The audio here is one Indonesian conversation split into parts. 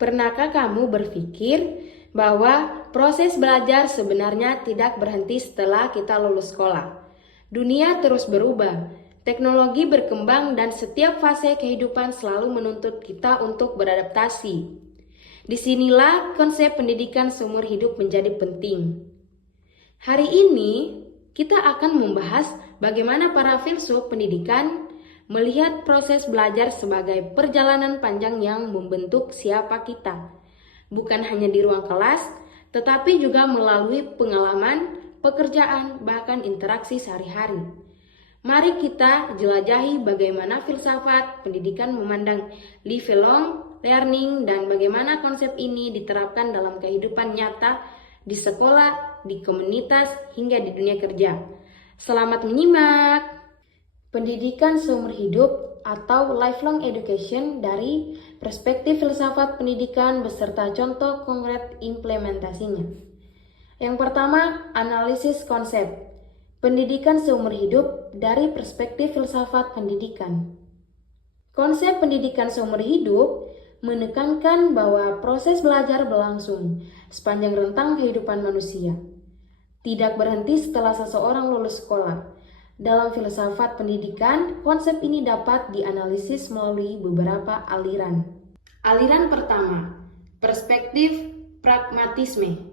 Pernahkah kamu berpikir bahwa proses belajar sebenarnya tidak berhenti setelah kita lulus sekolah? Dunia terus berubah, teknologi berkembang, dan setiap fase kehidupan selalu menuntut kita untuk beradaptasi. Disinilah konsep pendidikan seumur hidup menjadi penting. Hari ini, kita akan membahas bagaimana para filsuf pendidikan melihat proses belajar sebagai perjalanan panjang yang membentuk siapa kita. Bukan hanya di ruang kelas, tetapi juga melalui pengalaman, pekerjaan, bahkan interaksi sehari-hari. Mari kita jelajahi bagaimana filsafat pendidikan memandang lifelong learning dan bagaimana konsep ini diterapkan dalam kehidupan nyata di sekolah, di komunitas, hingga di dunia kerja. Selamat menyimak! Pendidikan seumur hidup atau lifelong education dari perspektif filsafat pendidikan beserta contoh konkret implementasinya. Yang pertama, analisis konsep. Pendidikan seumur hidup dari perspektif filsafat pendidikan. Konsep pendidikan seumur hidup menekankan bahwa proses belajar berlangsung sepanjang rentang kehidupan manusia. Tidak berhenti setelah seseorang lulus sekolah. Dalam filsafat pendidikan, konsep ini dapat dianalisis melalui beberapa aliran. Aliran pertama, perspektif pragmatisme.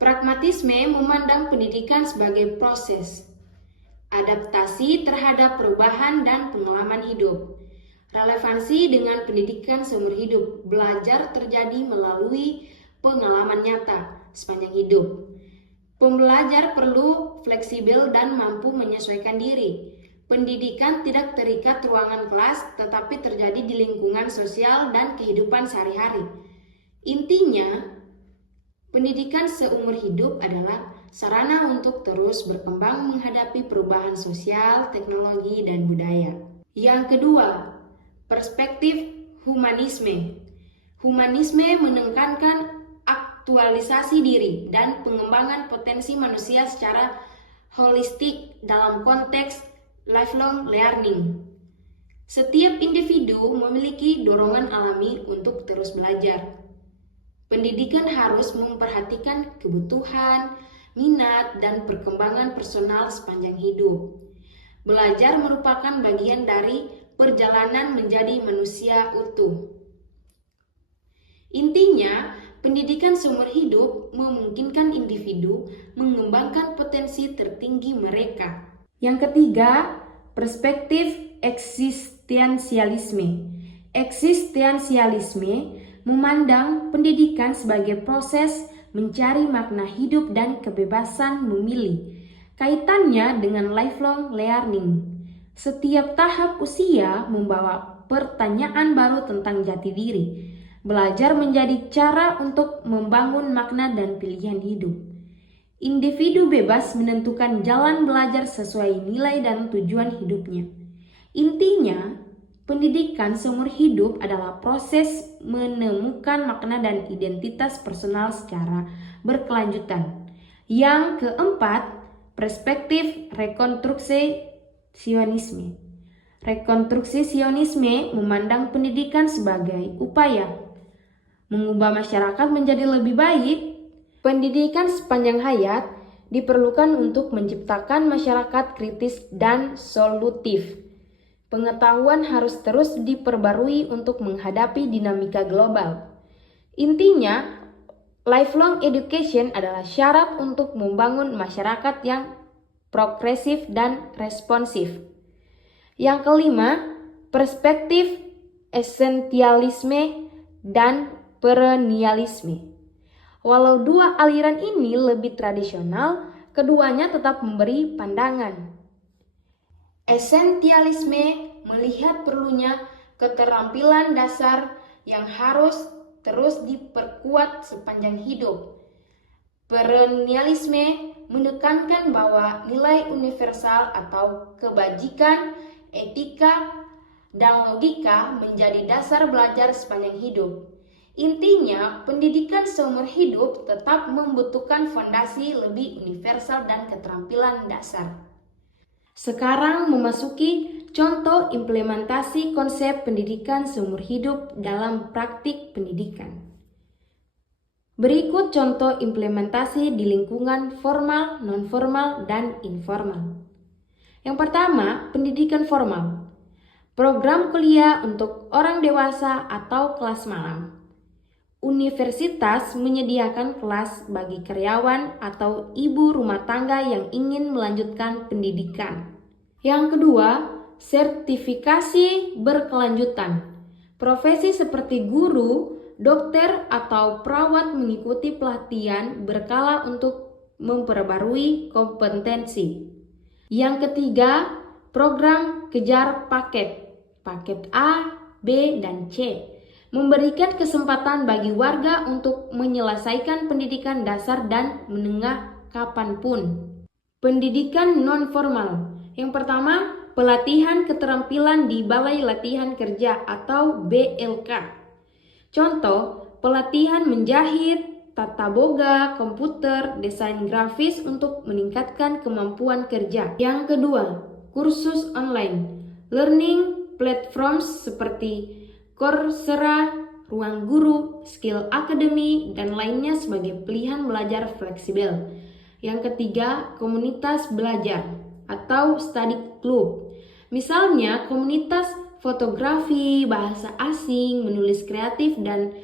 Pragmatisme memandang pendidikan sebagai proses adaptasi terhadap perubahan dan pengalaman hidup. Relevansi dengan pendidikan seumur hidup, belajar terjadi melalui pengalaman nyata sepanjang hidup. Pembelajar perlu fleksibel dan mampu menyesuaikan diri. Pendidikan tidak terikat ruangan kelas, tetapi terjadi di lingkungan sosial dan kehidupan sehari-hari. Intinya, pendidikan seumur hidup adalah sarana untuk terus berkembang menghadapi perubahan sosial, teknologi, dan budaya. Yang kedua, perspektif humanisme. Humanisme menekankan aktualisasi diri dan pengembangan potensi manusia secara holistik dalam konteks lifelong learning. Setiap individu memiliki dorongan alami untuk terus belajar. Pendidikan harus memperhatikan kebutuhan, minat, dan perkembangan personal sepanjang hidup. Belajar merupakan bagian dari perjalanan menjadi manusia utuh. Intinya, pendidikan seumur hidup memungkinkan individu mengembangkan potensi tertinggi mereka. Yang ketiga, perspektif eksistensialisme. Eksistensialisme memandang pendidikan sebagai proses mencari makna hidup dan kebebasan memilih. Kaitannya dengan lifelong learning. Setiap tahap usia membawa pertanyaan baru tentang jati diri. Belajar menjadi cara untuk membangun makna dan pilihan hidup. Individu bebas menentukan jalan belajar sesuai nilai dan tujuan hidupnya. Intinya, pendidikan seumur hidup adalah proses menemukan makna dan identitas personal secara berkelanjutan. Yang keempat, perspektif rekonstruksi sionisme. Rekonstruksi sionisme memandang pendidikan sebagai upaya mengubah masyarakat menjadi lebih baik. Pendidikan sepanjang hayat diperlukan untuk menciptakan masyarakat kritis dan solutif. Pengetahuan harus terus diperbarui untuk menghadapi dinamika global. Intinya, lifelong education adalah syarat untuk membangun masyarakat yang progresif dan responsif. Yang kelima, perspektif esensialisme dan perennialisme. Walau dua aliran ini lebih tradisional, keduanya tetap memberi pandangan. Esensialisme melihat perlunya keterampilan dasar yang harus terus diperkuat sepanjang hidup. Perennialisme menekankan bahwa nilai universal atau kebajikan, etika, dan logika menjadi dasar belajar sepanjang hidup. Intinya, pendidikan seumur hidup tetap membutuhkan fondasi lebih universal dan keterampilan dasar. Sekarang memasuki contoh implementasi konsep pendidikan seumur hidup dalam praktik pendidikan. Berikut contoh implementasi di lingkungan formal, non-formal, dan informal. Yang pertama, pendidikan formal. Program kuliah untuk orang dewasa atau kelas malam. Universitas menyediakan kelas bagi karyawan atau ibu rumah tangga yang ingin melanjutkan pendidikan. Yang kedua, sertifikasi berkelanjutan. Profesi seperti guru, dokter, atau perawat mengikuti pelatihan berkala untuk memperbarui kompetensi. Yang ketiga, program kejar paket. Paket A, B, dan C memberikan kesempatan bagi warga untuk menyelesaikan pendidikan dasar dan menengah kapanpun. Pendidikan non-formal. Yang pertama, pelatihan keterampilan di Balai Latihan Kerja atau BLK. Contoh, pelatihan menjahit, tata boga, komputer, desain grafis untuk meningkatkan kemampuan kerja. Yang kedua, kursus online. Learning platforms seperti Coursera, Ruang Guru, Skill Academy, dan lainnya sebagai pilihan belajar fleksibel. Yang ketiga, komunitas belajar atau study club. Misalnya, komunitas fotografi, bahasa asing, menulis kreatif, dan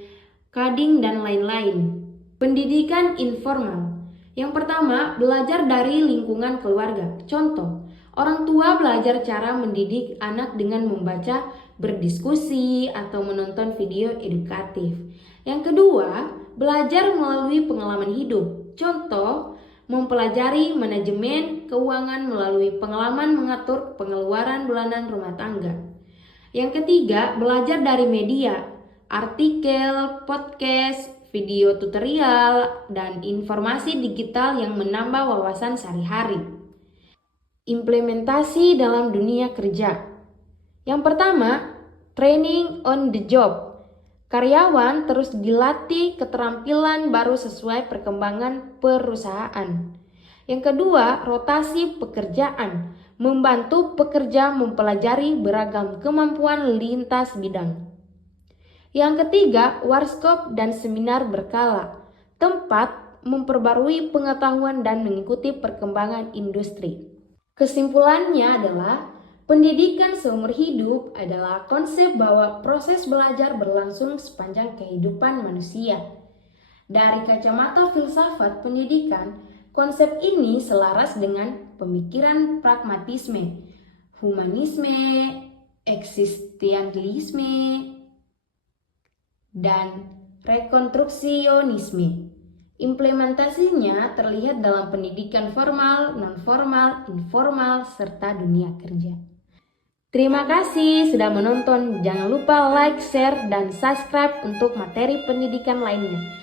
coding, dan lain-lain. Pendidikan informal. Yang pertama, belajar dari lingkungan keluarga. Contoh, orang tua belajar cara mendidik anak dengan membaca, berdiskusi, atau menonton video edukatif. Yang kedua, belajar melalui pengalaman hidup. Contoh, mempelajari manajemen keuangan melalui pengalaman mengatur pengeluaran bulanan rumah tangga. Yang ketiga, belajar dari media, artikel, podcast, video tutorial, dan informasi digital yang menambah wawasan sehari-hari. Implementasi dalam dunia kerja. Yang pertama, training on the job. Karyawan terus dilatih keterampilan baru sesuai perkembangan perusahaan. Yang kedua, rotasi pekerjaan. Membantu pekerja mempelajari beragam kemampuan lintas bidang. Yang ketiga, workshop dan seminar berkala. Tempat memperbarui pengetahuan dan mengikuti perkembangan industri. Kesimpulannya adalah, pendidikan seumur hidup adalah konsep bahwa proses belajar berlangsung sepanjang kehidupan manusia. Dari kacamata filsafat pendidikan, konsep ini selaras dengan pemikiran pragmatisme, humanisme, eksistensialisme, dan rekonstruksionisme. Implementasinya terlihat dalam pendidikan formal, non-formal, informal, serta dunia kerja. Terima kasih sudah menonton. Jangan lupa like, share, dan subscribe untuk materi pendidikan lainnya.